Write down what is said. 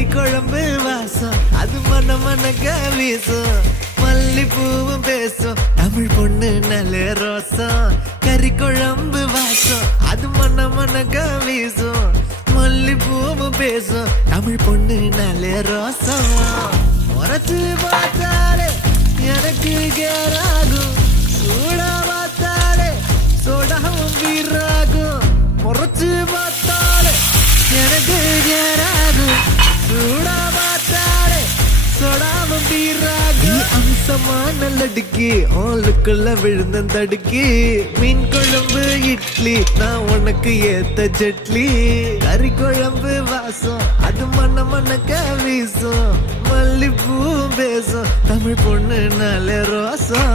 கறி குழம்பு வாசம் அது மன மனக்க வீசும். மல்லிப்பூவும் பேசும் தமிழ் பொண்ணு நல்ல ரோசம். கறி குழம்பு வாசம் அது மன மனக்க வீசும். மல்லிப்பூவும் பேசும் தமிழ் பொண்ணு நல்ல ரோசம். முறைச்சு பார்த்தாலே எனக்கு கேராகும். சூடா பார்த்தாலே சோடாவும் வீராகும். முறைச்சு பார்த்தாலே எனக்கு கேராகும். சூடா பார்த்தாலே சோடாவும் வீராகும். அம்சமான லடுக்கி ஆளுக்குள்ள விழுந்த தடுக்கி. மீன் குழம்பு இட்லி நான் உனக்கு ஏத்த சட்லி. கறி குழம்பு வாசம் அது மன மனக்க வீசும். மல்லிப்பூ பேசும் தமிழ் பொண்ணு நல்ல ரோசம்.